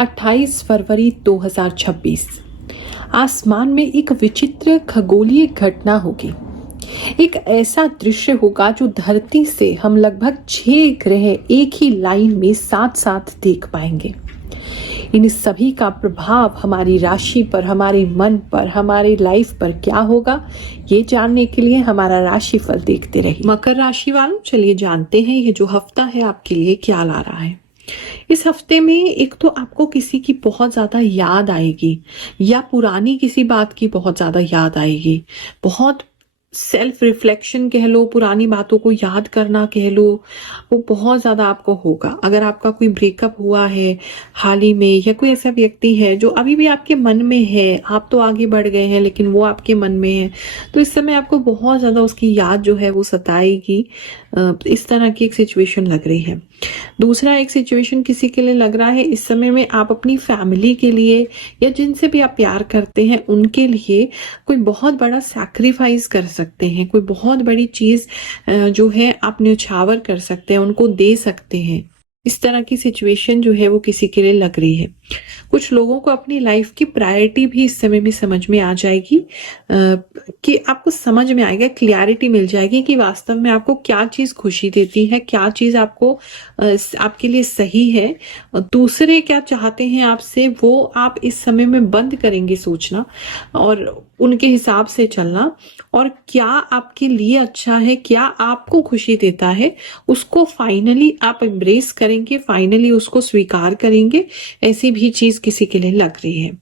28 फरवरी 2026। आसमान में एक विचित्र खगोलीय घटना होगी। एक ऐसा दृश्य होगा जो धरती से हम लगभग 6 ग्रह एक ही लाइन में साथ साथ देख पाएंगे। इन सभी का प्रभाव हमारी राशि पर, हमारे मन पर, हमारे लाइफ पर क्या होगा, ये जानने के लिए हमारा राशिफल देखते रहिए। मकर राशि वालों, चलिए जानते हैं ये जो हफ्ता है आपके लिए क्या ला रहा है। इस हफ्ते में एक तो आपको किसी की बहुत ज्यादा याद आएगी या पुरानी किसी बात की बहुत ज्यादा याद आएगी। बहुत सेल्फ रिफ्लेक्शन कह लो, पुरानी बातों को याद करना कह लो, वो बहुत ज्यादा आपको होगा। अगर आपका कोई ब्रेकअप हुआ है हाल ही में, या कोई ऐसा व्यक्ति है जो अभी भी आपके मन में है, आप तो आगे बढ़ गए हैं लेकिन वो आपके मन में है, तो इस समय आपको बहुत ज्यादा उसकी याद जो है वो सताएगी। इस तरह की एक सिचुएशन लग रही है। दूसरा एक सिचुएशन किसी के लिए लग रहा है, इस समय में आप अपनी फैमिली के लिए या जिनसे भी आप प्यार करते हैं उनके लिए कोई बहुत बड़ा सैक्रिफाइस कर सकते हैं। कोई बहुत बड़ी चीज जो है आप न्यौछावर कर सकते हैं, उनको दे सकते हैं। इस तरह की सिचुएशन जो है वो किसी के लिए लग रही है। कुछ लोगों को अपनी लाइफ की प्रायोरिटी भी इस समय में समझ में आ जाएगी, कि आपको समझ में आएगा, क्लियरिटी मिल जाएगी कि वास्तव में आपको क्या चीज खुशी देती है, क्या चीज आपको आपके लिए सही है, दूसरे क्या चाहते हैं आपसे, वो आप इस समय में बंद करेंगे सोचना और उनके हिसाब से चलना, और क्या आपके लिए अच्छा है, क्या आपको खुशी देता है, उसको फाइनली आप एम्ब्रेस करेंगे, फाइनली उसको स्वीकार करेंगे। ऐसी भी चीज किसी के लिए लग रही है।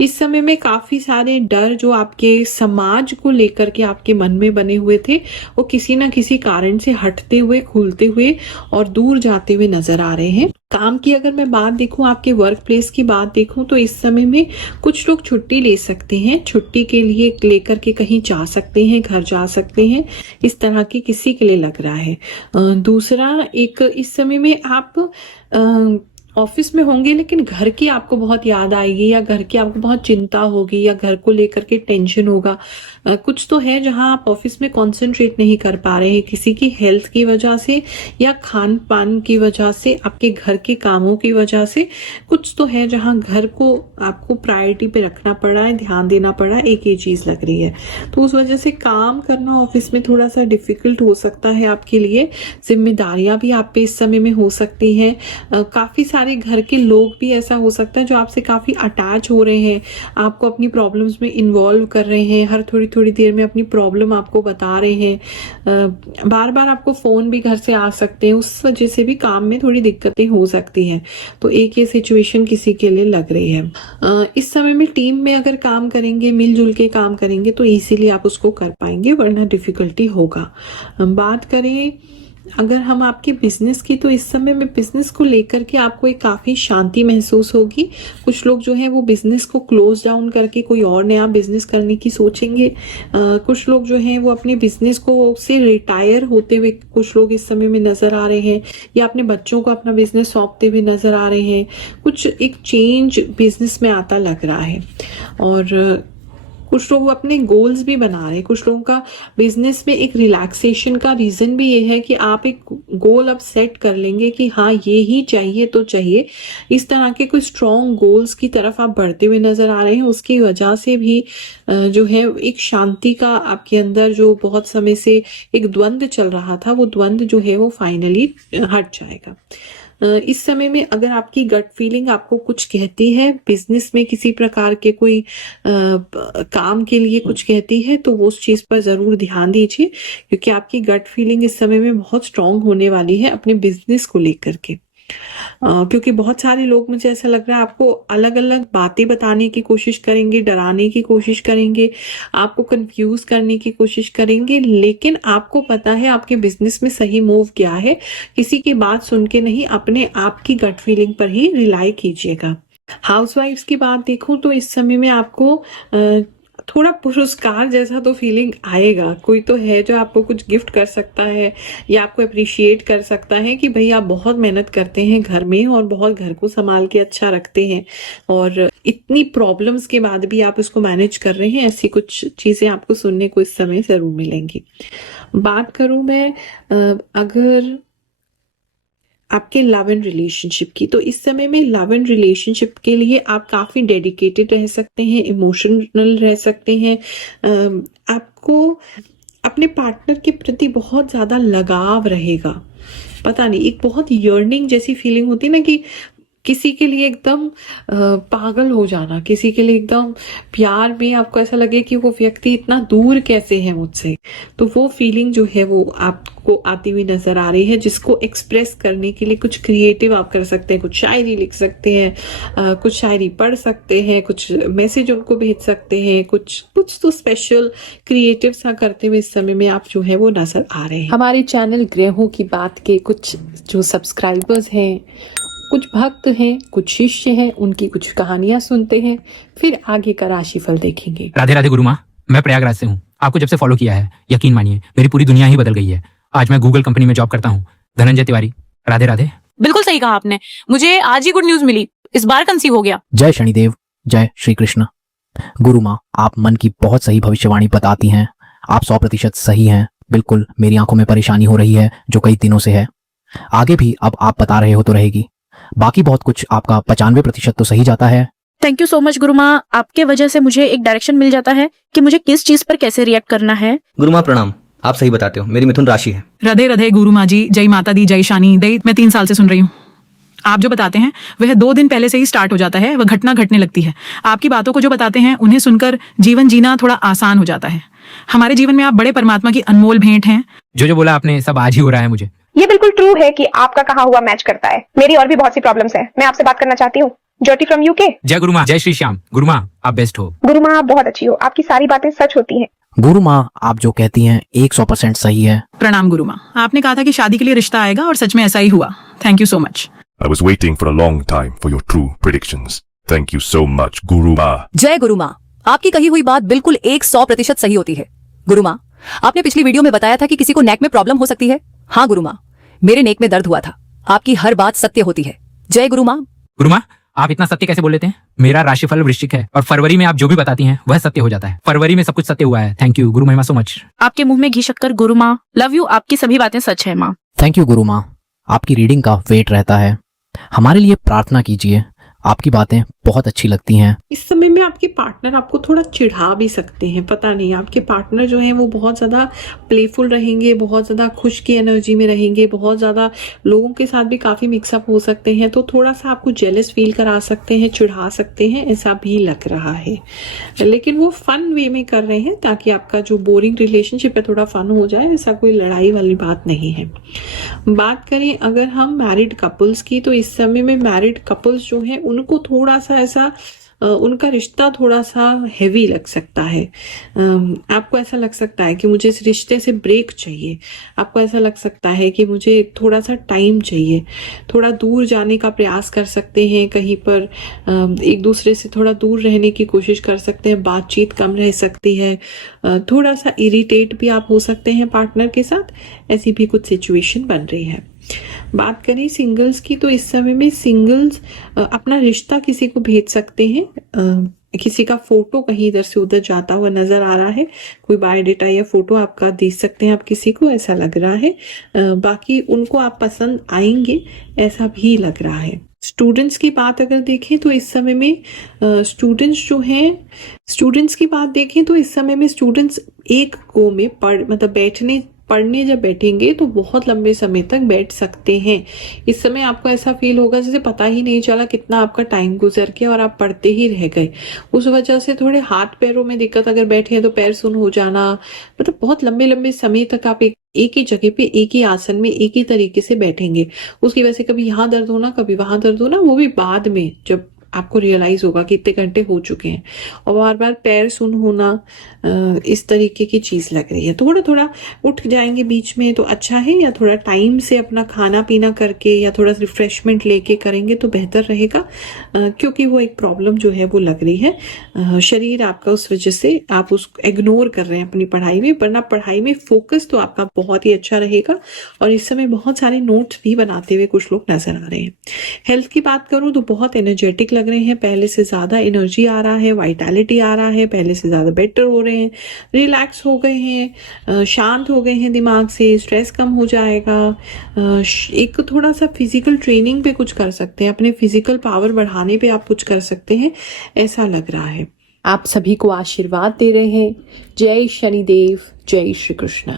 इस समय में काफी सारे डर जो आपके समाज को लेकर के आपके मन में बने हुए थे, वो किसी ना किसी कारण से हटते हुए, खुलते हुए और दूर जाते हुए नजर आ रहे हैं। काम की अगर मैं बात देखूं, आपके वर्क प्लेस की बात देखूं, तो इस समय में कुछ लोग छुट्टी ले सकते हैं, छुट्टी के लिए लेकर के कहीं जा सकते हैं, घर जा सकते हैं। इस तरह की किसी के लिए लग रहा है। दूसरा एक, इस समय में आप ऑफिस में होंगे लेकिन घर की आपको बहुत याद आएगी, या घर की आपको बहुत चिंता होगी, या घर को लेकर के टेंशन होगा। कुछ तो है जहां आप ऑफिस में कंसंट्रेट नहीं कर पा रहे हैं, किसी की हेल्थ की वजह से या खान पान की वजह से, आपके घर के कामों की वजह से। कुछ तो है जहां घर को आपको प्रायोरिटी पे रखना पड़ा है, ध्यान देना पड़ा है, एक ये चीज लग रही है। तो उस वजह से काम करना ऑफिस में थोड़ा सा डिफिकल्ट हो सकता है आपके लिए। जिम्मेदारियां भी आप पे इस समय में हो सकती हैं। काफी सारे घर के लोग भी ऐसा हो सकता है जो आपसे काफी अटैच हो रहे हैं, आपको अपनी प्रॉब्लम्स में इन्वॉल्व कर रहे हैं, हर थोड़ी थोड़ी देर में अपनी प्रॉब्लम आपको बता रहे हैं। बार बार आपको फोन भी घर से आ सकते हैं, उस वजह से भी काम में थोड़ी दिक्कतें हो सकती हैं। तो एक ये सिचुएशन किसी के लिए लग रही है। इस समय में टीम में अगर काम करेंगे, मिलजुल के काम करेंगे तो इजीली आप उसको कर पाएंगे, वरना डिफिकल्टी होगा। बात करें अगर हम आपके बिजनेस की, तो इस समय में बिजनेस को लेकर के आपको एक काफी शांति महसूस होगी। कुछ लोग जो है वो बिजनेस को क्लोज डाउन करके कोई और नया बिजनेस करने की सोचेंगे। कुछ लोग जो हैं वो अपने बिजनेस को से रिटायर होते हुए कुछ लोग इस समय में नजर आ रहे हैं, या अपने बच्चों को अपना बिजनेस सौंपते हुए नजर आ रहे हैं। कुछ एक चेंज बिजनेस में आता लग रहा है। और कुछ लोग अपने गोल्स भी बना रहे हैं। कुछ लोगों का बिजनेस में एक रिलैक्सेशन का रीजन भी ये है कि आप एक गोल अब सेट कर लेंगे कि हाँ ये ही चाहिए तो चाहिए। इस तरह के कोई स्ट्रॉन्ग गोल्स की तरफ आप बढ़ते हुए नजर आ रहे हैं। उसकी वजह से भी जो है एक शांति का आपके अंदर जो बहुत समय से एक द्वंद्व चल रहा था, वो द्वंद्व जो है वो फाइनली हट जाएगा। इस समय में अगर आपकी गट फीलिंग आपको कुछ कहती है, बिजनेस में किसी प्रकार के कोई काम के लिए कुछ कहती है, तो वो उस चीज पर जरूर ध्यान दीजिए, क्योंकि आपकी गट फीलिंग इस समय में बहुत स्ट्रांग होने वाली है अपने बिजनेस को लेकर के। क्योंकि बहुत सारे लोग, मुझे ऐसा लग रहा है, आपको अलग अलग बातें बताने की कोशिश करेंगे, डराने की कोशिश करेंगे, आपको कंफ्यूज करने की कोशिश करेंगे, लेकिन आपको पता है आपके बिजनेस में सही मूव क्या है। किसी की बात सुन के नहीं, अपने आप की गट फीलिंग पर ही रिलाई कीजिएगा। हाउसवाइफ्स की बात देखूं तो इस समय में आपको थोड़ा पुरस्कार जैसा तो फीलिंग आएगा। कोई तो है जो आपको कुछ गिफ्ट कर सकता है या आपको अप्रिशिएट कर सकता है कि भाई आप बहुत मेहनत करते हैं घर में और बहुत घर को संभाल के अच्छा रखते हैं, और इतनी प्रॉब्लम्स के बाद भी आप इसको मैनेज कर रहे हैं। ऐसी कुछ चीजें आपको सुनने को इस समय जरूर मिलेंगी। बात करूं मैं अगर आपके लव एंड रिलेशनशिप की। तो इस समय में लव एंड रिलेशनशिप के लिए आप काफ़ी डेडिकेटेड रह सकते हैं, इमोशनल रह सकते हैं। आपको अपने पार्टनर के प्रति बहुत ज़्यादा लगाव रहेगा। पता नहीं, एक बहुत यर्निंग जैसी फीलिंग होती है ना कि किसी के लिए एकदम पागल हो जाना, किसी के लिए एकदम प्यार में आपको ऐसा लगे कि वो व्यक्ति इतना दूर कैसे है मुझसे। तो वो फीलिंग जो है वो आपको आती हुई नजर आ रही है, जिसको एक्सप्रेस करने के लिए कुछ क्रिएटिव आप कर सकते हैं। कुछ शायरी लिख सकते हैं, कुछ शायरी पढ़ सकते हैं, कुछ मैसेज उनको भेज सकते हैं, कुछ तो स्पेशल क्रिएटिव सा करते हुए इस समय में आप जो है वो नजर आ रहे हैं। हमारे चैनल ग्रहों की बात के कुछ जो सब्सक्राइबर्स हैं, कुछ भक्त हैं, कुछ शिष्य हैं, उनकी कुछ कहानियां सुनते हैं, फिर आगे का राशिफल देखेंगे। राधे राधे गुरु माँ, मैं प्रयागराज से हूँ। आपको जब से फॉलो किया है, यकीन मानिए मेरी पूरी दुनिया ही बदल गई है। आज मैं गूगल कंपनी में जॉब करता हूँ। धनंजय तिवारी, राधे राधे। बिल्कुल सही कहा आपने, मुझे आज ही गुड न्यूज मिली, इस बार कंसीव हो गया। जय शनिदेव, जय श्री कृष्ण। गुरु माँ, आप मन की बहुत सही भविष्यवाणी बताती हैं। आप 100% सही हैं। बिल्कुल मेरी आंखों में परेशानी हो रही है जो कई दिनों से है, आगे भी अब आप बता रहे हो तो रहेगी। बाकी बहुत कुछ आपका 95% तो सही जाता है। थैंक यू सो मच गुरु माँ, आपके वजह से मुझे एक डायरेक्शन मिल जाता है कि मुझे किस चीज पर कैसे रिएक्ट करना है। गुरु माँ प्रणाम, आप सही बताते हो। मेरी मिथुन राशि है। राधे राधे गुरु माँ जी, जय माता दी, जय शानी दई। मैं 3 साल से सुन रही हूँ। आप जो बताते हैं वह 2 दिन पहले से ही स्टार्ट हो जाता है, वह घटना घटने लगती है। आपकी बातों को जो बताते हैं उन्हें सुनकर जीवन जीना थोड़ा आसान हो जाता है। हमारे जीवन में आप बड़े परमात्मा की अनमोल भेंट हैं। जो बोला आपने सब आज ही हो रहा है मुझे। ये बिल्कुल ट्रू है कि आपका कहा हुआ मैच करता है। मेरी और भी बहुत सी प्रॉब्लम्स है, मैं आपसे बात करना चाहती हूँ। ज्योति फ्रॉम यूके। जय गुरु माँ, जय श्री श्याम। गुरु माँ आप बेस्ट हो। गुरु माँ आप बहुत अच्छी हो, आपकी सारी बातें सच होती हैं। गुरु माँ, आप जो कहती हैं 100% सही है। प्रणाम गुरु माँ, आपने कहा था कि शादी के लिए रिश्ता आएगा और सच में ऐसा ही हुआ। Thank you so much. I was waiting for a long time for your true predictions. Thank you so much, Guru Ma. जय गुरु माँ, आपकी कही हुई बात बिल्कुल 100% सही होती है। गुरु माँ, आपने पिछली वीडियो में बताया था कि किसी को नेक में प्रॉब्लम हो सकती है। हाँ गुरु माँ, मेरे नेक में दर्द हुआ था। आपकी हर बात सत्य होती है। जय गुरु माँ। गुरु माँ, आप इतना सत्य कैसे बोल लेते हैं? मेरा राशिफल वृश्चिक है और फरवरी में आप जो भी बताती हैं वह सत्य हो जाता है। फरवरी में सब कुछ सत्य हुआ है। थैंक यू गुरु महिमा सो मच। आपके मुंह में घी शक्कर गुरु माँ, लव यू। आपकी सभी बातें सच है माँ। थैंक यू गुरु माँ, आपकी रीडिंग का वेट रहता है। हमारे लिए प्रार्थना कीजिए, आपकी बातें बहुत अच्छी लगती हैं। इस समय में आपके पार्टनर आपको थोड़ा चिढ़ा भी सकते हैं। पता नहीं, आपके पार्टनर जो हैं वो बहुत ज़्यादा प्लेफुल रहेंगे, बहुत ज़्यादा खुश की एनर्जी में रहेंगे, बहुत ज़्यादा लोगों के साथ भी काफ़ी मिक्सअप हो सकते हैं। तो थोड़ा सा आपको जेलस फील करा सकते हैं, चिढ़ा सकते हैं, ऐसा भी लग रहा है। लेकिन वो फन वे में कर रहे हैं ताकि आपका जो बोरिंग रिलेशनशिप है थोड़ा फन हो जाए। ऐसा कोई लड़ाई वाली बात नहीं है। बात करें अगर हम मैरिड कपल्स की, तो इस समय में मैरिड कपल्स जो हैं उनको थोड़ा सा ऐसा उनका रिश्ता थोड़ा सा हैवी लग सकता है। आपको ऐसा लग सकता है कि मुझे इस रिश्ते से ब्रेक चाहिए। आपको ऐसा लग सकता है कि मुझे थोड़ा सा टाइम चाहिए। थोड़ा दूर जाने का प्रयास कर सकते हैं, कहीं पर एक दूसरे से थोड़ा दूर रहने की कोशिश कर सकते हैं। बातचीत कम रह सकती है, थोड़ा सा इरिटेट भी आप हो सकते हैं पार्टनर के साथ। ऐसी भी कुछ सिचुएशन बन रही है। बात करें सिंगल्स की, तो इस समय में सिंगल्स अपना रिश्ता किसी को भेज सकते हैं। किसी का फोटो कहीं इधर से उधर जाता हुआ नजर आ रहा है। कोई बायोडेटा या फोटो आपका दे सकते हैं आप किसी को, ऐसा लग रहा है। बाकी उनको आप पसंद आएंगे ऐसा भी लग रहा है। स्टूडेंट्स की बात अगर देखें तो इस समय में स्टूडेंट्स जो हैं, स्टूडेंट्स की बात देखें तो इस समय में स्टूडेंट्स एक गो में पढ़ने जब बैठेंगे तो बहुत लंबे समय तक बैठ सकते हैं। इस समय आपको ऐसा फील होगा जैसे पता ही नहीं चला कितना आपका टाइम गुजर गया और आप पढ़ते ही रह गए। उस वजह से थोड़े हाथ पैरों में दिक्कत, अगर बैठे हैं तो पैर सुन हो जाना, मतलब बहुत लंबे लंबे समय तक आप एक ही जगह पे एक ही आसन में एक ही तरीके से बैठेंगे। उसकी वजह से कभी यहाँ दर्द होना, कभी वहां दर्द होना, वो भी बाद में जब आपको रियलाइज होगा कि इतने घंटे हो चुके हैं। और बार बार पैर सुन होना, इस तरीके की चीज लग रही है। थोड़ा थोड़ा उठ जाएंगे बीच में तो अच्छा है, या थोड़ा टाइम से अपना खाना पीना करके या थोड़ा रिफ्रेशमेंट लेके करेंगे तो बेहतर रहेगा, क्योंकि वो एक प्रॉब्लम जो है वो लग रही है। शरीर आपका उस वजह से आप उसको इग्नोर कर रहे हैं अपनी पढ़ाई में, वरना पढ़ाई में फोकस तो आपका बहुत ही अच्छा रहेगा। और इस समय बहुत सारे नोट्स भी बनाते हुए कुछ लोग नजर आ रहे हैं। हेल्थ की बात करूं तो बहुत एनर्जेटिक लग रहे हैं, पहले से ज़्यादा एनर्जी आ रहा है, वाइटैलिटी आ रहा है, पहले से ज़्यादा बेटर हो रहे हैं, रिलैक्स हो गए हैं, शांत हो गए हैं दिमाग से, स्ट्रेस कम हो जाएगा। एक थोड़ा सा फिजिकल ट्रेनिंग पे कुछ कर सकते हैं, अपने फिजिकल पावर बढ़ाने पे आप कुछ कर सकते हैं, ऐसा लग रहा है। आप सभी को आशीर्वाद दे रहे हैं। जय शनिदेव, जय श्री कृष्ण।